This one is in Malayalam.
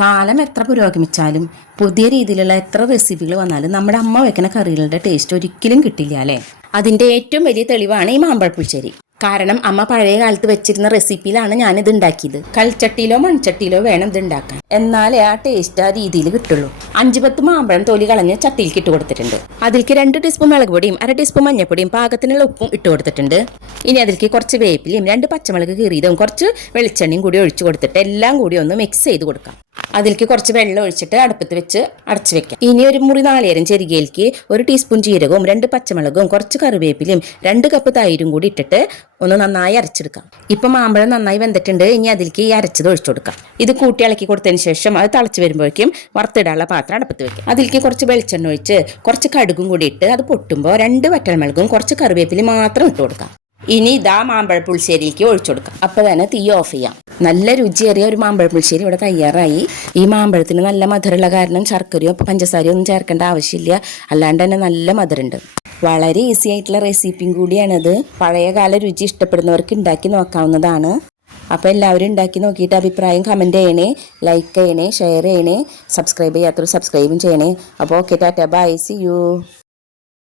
കാലം എത്ര പുരോഗമിച്ചാലും പുതിയ രീതിയിലുള്ള എത്ര റെസിപ്പികൾ വന്നാലും നമ്മുടെ അമ്മ വെക്കുന്ന കറികളുടെ ടേസ്റ്റ് ഒരിക്കലും കിട്ടില്ല അല്ലേ. അതിൻ്റെ ഏറ്റവും വലിയ തെളിവാണ് ഈ മാമ്പഴ പുളിശ്ശേരി. കാരണം അമ്മ പഴയ കാലത്ത് വെച്ചിരുന്ന റെസിപ്പിയിലാണ് ഞാനിത് ഉണ്ടാക്കിയത്. കൽച്ചട്ടിയിലോ മൺചട്ടിയിലോ വേണം ഇത് ഉണ്ടാക്കാൻ, എന്നാലേ ആ ടേസ്റ്റ് ആ രീതിയിൽ കിട്ടുള്ളൂ. 5-10 മാമ്പഴം തൊലി കളഞ്ഞ് ചട്ടിയിലേക്ക് ഇട്ട് കൊടുത്തിട്ടുണ്ട്. അതിലേക്ക് 2 ടീസ്പൂൺ മുളക് പൊടിയും 1/2 ടീസ്പൂൺ മഞ്ഞൾപ്പൊടിയും പാകത്തിനുള്ള ഉപ്പും ഇട്ട് കൊടുത്തിട്ടുണ്ട്. ഇനി അതിലേക്ക് കുറച്ച് വേപ്പിലയും 2 പച്ചമുളക് കീറിയതും കുറച്ച് വെളിച്ചെണ്ണയും കൂടി ഒഴിച്ചു കൊടുത്തിട്ട് എല്ലാം കൂടി ഒന്ന് മിക്സ് ചെയ്ത് കൊടുക്കാം. അതിലേക്ക് കുറച്ച് വെള്ളം ഒഴിച്ചിട്ട് അടുപ്പത്ത് വെച്ച് അടച്ചു വെക്കാം. ഇനി ഒരു മുറി നാളികേരം ചെറുകിലേക്ക് 1 ടീസ്പൂൺ ജീരകവും 2 പച്ചമുളകും കുറച്ച് കറിവേപ്പിലയും 2 കപ്പ് തൈരും കൂടി ഇട്ടിട്ട് ഒന്ന് നന്നായി അരച്ചെടുക്കാം. ഇപ്പം മാമ്പഴം നന്നായി വെന്തിട്ടുണ്ട്. ഇനി അതിലേക്ക് ഈ അരച്ചത് ഒഴിച്ചു കൊടുക്കാം. ഇത് കൂട്ടി ഇളക്കി കൊടുത്തതിന് ശേഷം അത് തിളച്ച് വരുമ്പോഴേക്കും വറുത്തിടാനുള്ള പാത്രം അടുപ്പത്ത് വെക്കാം. അതിലേക്ക് കുറച്ച് വെളിച്ചെണ്ണ ഒഴിച്ച് കുറച്ച് കടുകും കൂടി ഇട്ട് അത് പൊട്ടുമ്പോൾ 2 വറ്റൽമുളകും കുറച്ച് കറിവേപ്പിലയും മാത്രം ഇട്ട് കൊടുക്കാം. ഇനി ഇതാ മാമ്പഴ പുളിശ്ശേരിക്ക് ഒഴിച്ചു കൊടുക്കാം. അപ്പോൾ തന്നെ തീ ഓഫ് ചെയ്യാം. നല്ല രുചിയേറിയ ഒരു മാമ്പഴ പുളിശ്ശേരി ഇവിടെ തയ്യാറായി. ഈ മാമ്പഴത്തിന് നല്ല മധുരമുള്ള കാരണം ശർക്കരയോ പഞ്ചസാരയോ ഒന്നും ചേർക്കേണ്ട ആവശ്യമില്ല. അല്ലാണ്ട് തന്നെ നല്ല മധുരമുണ്ട്. വളരെ ഈസി ആയിട്ടുള്ള റെസിപ്പിയും കൂടിയാണിത്. പഴയകാല രുചി ഇഷ്ടപ്പെടുന്നവർക്ക് ഉണ്ടാക്കി നോക്കാവുന്നതാണ്. അപ്പോൾ എല്ലാവരും ഉണ്ടാക്കി നോക്കിയിട്ട് അഭിപ്രായം കമൻറ്റ് ചെയ്യണേ, ലൈക്ക് ചെയ്യണേ, ഷെയർ ചെയ്യണേ, സബ്സ്ക്രൈബ് ചെയ്യാത്തവർ സബ്സ്ക്രൈബും ചെയ്യണേ. അപ്പോൾ okay, tata, bye, see U.